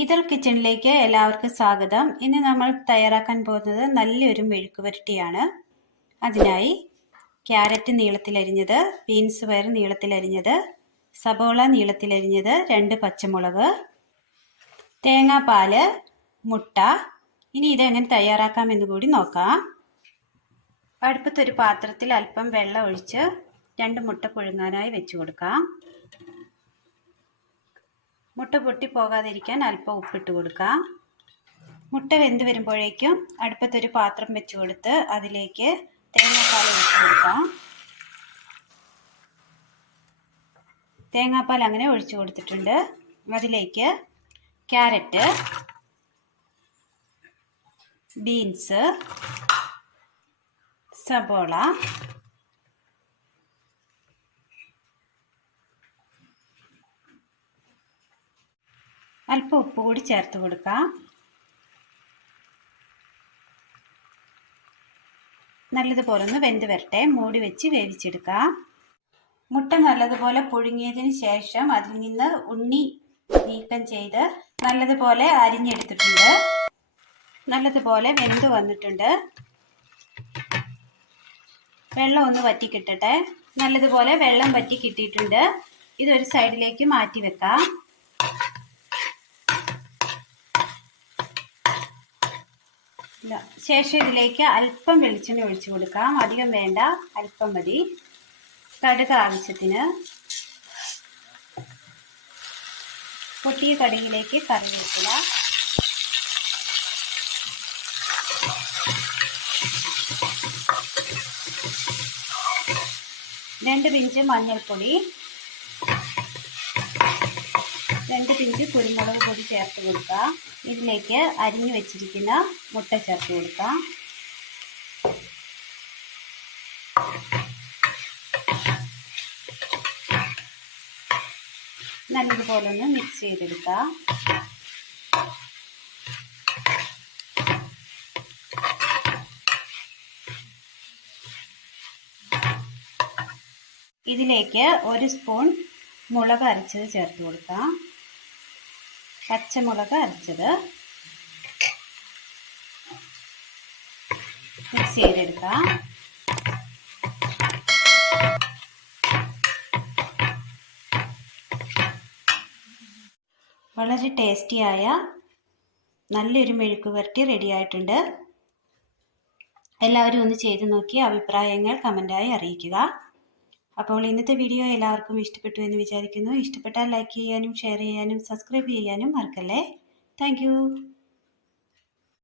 ഇതൾ കിച്ചണിലേക്ക് എല്ലാവർക്കും സ്വാഗതം. ഇന്ന് നമ്മൾ തയ്യാറാക്കാൻ പോകുന്നത് നല്ലൊരു മെഴുക്ക് വരട്ടിയാണ് അതിനായി ക്യാരറ്റ് നീളത്തിലരിഞ്ഞത് ബീൻസ് പയർ നീളത്തിലരിഞ്ഞത് സബോള നീളത്തിലരിഞ്ഞത് രണ്ട് പച്ചമുളക് തേങ്ങാപ്പാൽ മുട്ട. ഇനി ഇതെങ്ങനെ തയ്യാറാക്കാമെന്ന് കൂടി നോക്കാം. അടുപ്പത്തൊരു പാത്രത്തിൽ അല്പം വെള്ളം ഒഴിച്ച് രണ്ട് മുട്ട പുഴുങ്ങാനായി വെച്ചു കൊടുക്കാം. മുട്ട പൊട്ടി പോകാതിരിക്കാൻ അല്പം ഉപ്പിട്ട് കൊടുക്കാം. മുട്ട വെന്ത് വരുമ്പോഴേക്കും അടുപ്പത്തൊരു പാത്രം വെച്ച് കൊടുത്ത് അതിലേക്ക് തേങ്ങാപ്പാൽ ഒഴിച്ച് കൊടുക്കാം. തേങ്ങാപ്പാൽ അങ്ങനെ ഒഴിച്ചു കൊടുത്തിട്ടുണ്ട്. അതിലേക്ക് ക്യാരറ്റ് ബീൻസ് സബോള അല്പം ഉപ്പ് കൂടി ചേർത്ത് കൊടുക്കാം. നല്ലതുപോലെ ഒന്ന് വെന്ത് വരട്ടെ. മൂടി വെച്ച് വേവിച്ചെടുക്കാം. മുട്ട നല്ലതുപോലെ പുഴുങ്ങിയതിന് ശേഷം അതിൽ നിന്ന് ഉണ്ണി നീക്കം ചെയ്ത് നല്ലതുപോലെ അരിഞ്ഞെടുത്തിട്ടുണ്ട്. നല്ലതുപോലെ വെന്ത് വന്നിട്ടുണ്ട്. വെള്ളം ഒന്ന് വറ്റി കിട്ടട്ടെ നല്ലതുപോലെ വെള്ളം വറ്റി കിട്ടിയിട്ടുണ്ട്. ഇതൊരു സൈഡിലേക്ക് മാറ്റി വെക്കാം. ശേഷം ഇതിലേക്ക് അല്പം വെളിച്ചെണ്ണ ഒഴിച്ചു കൊടുക്കാം. അധികം വേണ്ട. അല്പം മതി. കടുക് ആവശ്യത്തിന് പൊട്ടിയ കടുകിലേക്ക് കറിവേപ്പില രണ്ട് പിഞ്ച് മഞ്ഞൾപ്പൊടി. രണ്ട് പിഞ്ച് കുരുമുളക് പൊടി ചേർത്ത് കൊടുക്കാം. ഇതിലേക്ക് അരിഞ്ഞു വെച്ചിരിക്കുന്ന മുട്ട ചേർത്ത് കൊടുക്കാം. നല്ലതുപോലെ ഒന്ന് മിക്സ് ചെയ്തെടുക്കാം. ഇതിലേക്ക് ഒരു സ്പൂൺ മുളക് അരച്ചത് ചേർത്ത് കൊടുക്കാം. പച്ചമുളക് അരച്ചത്. മിക്സ് ചെയ്തെടുക്കാം. വളരെ ടേസ്റ്റിയായ നല്ലൊരു മെഴുക്ക് പുരട്ടി റെഡി ആയിട്ടുണ്ട്. എല്ലാവരും ഒന്ന് ചെയ്തു നോക്കി അഭിപ്രായങ്ങൾ കമന്റായി അറിയിക്കുക. അപ്പോൾ ഇന്നത്തെ വീഡിയോ എല്ലാവർക്കും ഇഷ്ടപ്പെട്ടു എന്ന് വിചാരിക്കുന്നു. ഇഷ്ടപ്പെട്ടാൽ ലൈക്ക് ചെയ്യാനും ഷെയർ ചെയ്യാനും സബ്സ്ക്രൈബ് ചെയ്യാനും മറക്കല്ലേ? താങ്ക്